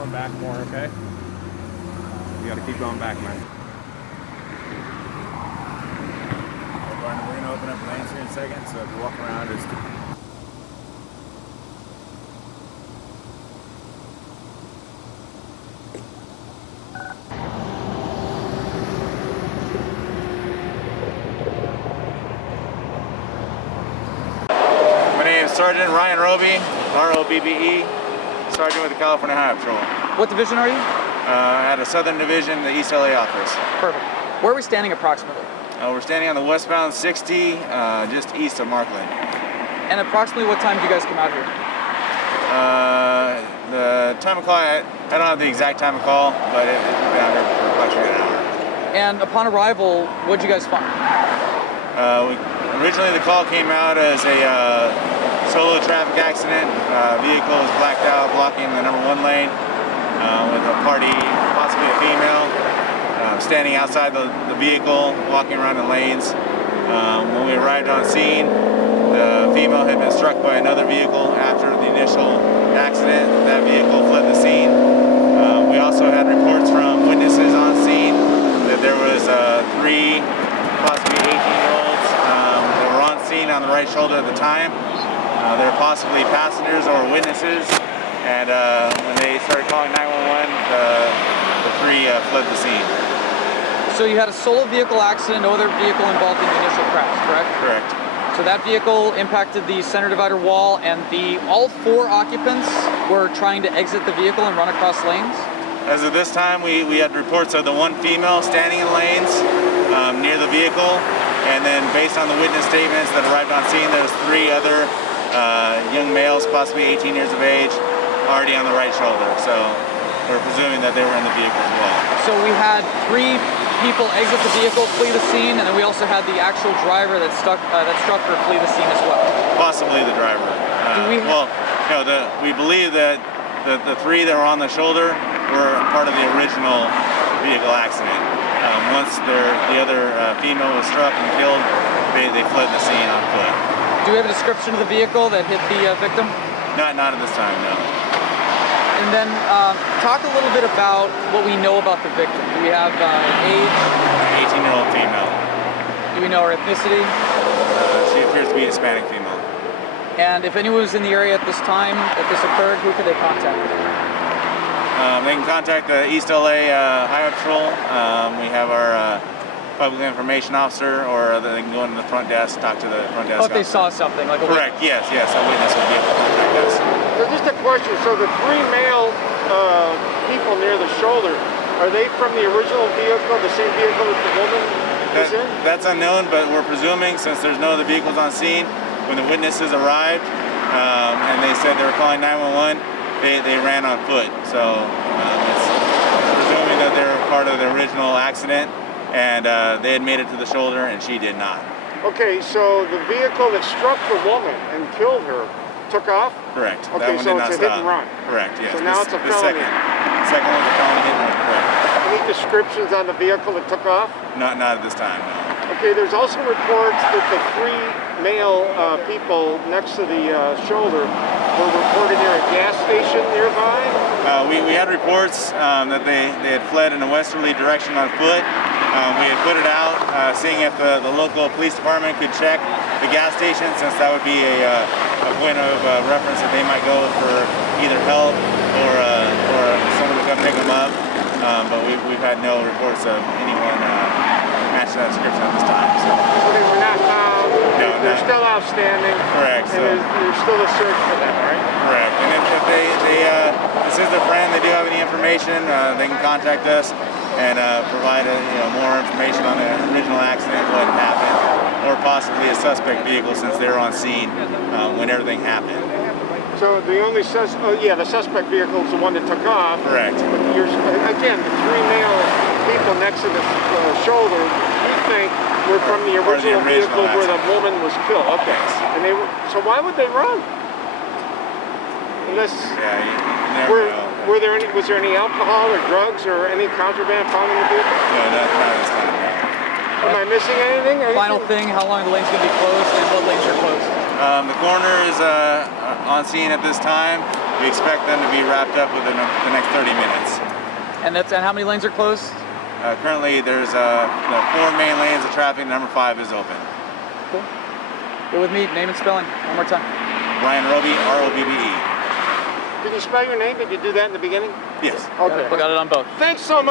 going back more, okay? You gotta keep going back, man. We're gonna open up lanes here in a second, so if you walk around, just My name is Sergeant Ryan Roby, R-O-B-B-E, Sergeant with the California Highway Patrol. What division are you? At a Southern Division, the East LA office. Perfect. Where are we standing approximately? We're standing on the Westbound 60, just east of Markland. And approximately what time did you guys come out here? The time of call, I don't have the exact time of call, but we've been out here for approximately an hour. And upon arrival, what did you guys find? Originally the call came out as a solo traffic accident. Vehicle was blacked out, blocking the number 1 lane with a party, possibly a female, standing outside the vehicle, walking around in lanes. When we arrived on scene, the female had been struck by another vehicle after the initial accident. That vehicle fled the scene. We also had reports from witnesses on scene that there was 3 possibly 18-year-olds that were on scene on the right shoulder at the time. They were possibly passengers or witnesses, and when they started calling 911, the 3 fled the scene. So you had a solo vehicle accident, no other vehicle involved in the initial crash, correct? Correct. So that vehicle impacted the center divider wall, and all 4 occupants were trying to exit the vehicle and run across lanes? As of this time, we had reports of the 1 female standing in lanes near the vehicle, and then based on the witness statements that arrived on scene, there's 3 other young males, possibly 18 years of age, already on the right shoulder. So we're presuming that they were in the vehicle as well. So we had 3 people exit the vehicle, flee the scene, and then we also had the actual driver that struck her flee the scene as well. Possibly the driver. We believe that the 3 that were on the shoulder were part of the original vehicle accident. Once the other female was struck and killed, they fled the scene on foot. Do we have a description of the vehicle that hit the victim? Not at this time, no. And then talk a little bit about what we know about the victim. Do we have age? 18-year-old female. Do we know her ethnicity? She appears to be a Hispanic female. And if anyone was in the area at this time that this occurred, who could they contact? They can contact the East LA Highway Patrol. We have our public information officer, or they can go into the front desk, talk to the front desk. Oh, if they saw something, like a correct, yes, a witness would be able to contact us. So just a question, so the 3 male people near the shoulder, are they from the original vehicle, the same vehicle that the woman was in? That's unknown, but we're presuming, since there's no other vehicles on scene, when the witnesses arrived and they said they were calling 911, they ran on foot. So it's presuming that they were part of the original accident, and they had made it to the shoulder and she did not. Okay, so the vehicle that struck the woman and killed her took off? Correct. Okay, so it's a hit and run. Correct, yes. So now it's a felony. The second one's a felony hit and run, correct. Any descriptions on the vehicle that took off? Not at this time, no. Okay, there's also reports that the 3 male people next to the shoulder were reported near a gas station nearby. We had reports that they had fled in a westerly direction on foot. We had put it out, seeing if the local police department could check the gas station, since that would be a point of reference that they might go for either help or someone to come pick them up. But we've had no reports of anyone matching that description at this time. So they were not found. No, they're still outstanding. Correct. And there's still a search for them, right? Correct. And if this is their friend, they do have any information, they can contact us and provide more information on the original accident, what happened, or possibly a suspect vehicle, since they were on scene when everything happened. So the only the suspect vehicle is the one that took off. Correct. But again, the 3 male people next to the shoulder, you think were from the original vehicle where the woman was killed. Okay. And so why would they run? Unless was there any alcohol or drugs or any contraband found in the vehicle? No, not this time. Am I missing anything? Final thing, how long the lane's going to be closed and what lanes are closed? The coroner is on scene at this time. We expect them to be wrapped up within the next 30 minutes. And how many lanes are closed? Currently, there's 4 main lanes of traffic. Number 5 is open. Cool. Go with me. Name and spelling. One more time. Brian Roby, R-O-B-B-E. Did you spell your name? Did you do that in the beginning? Yes. Okay. We got it on both. Thanks so much.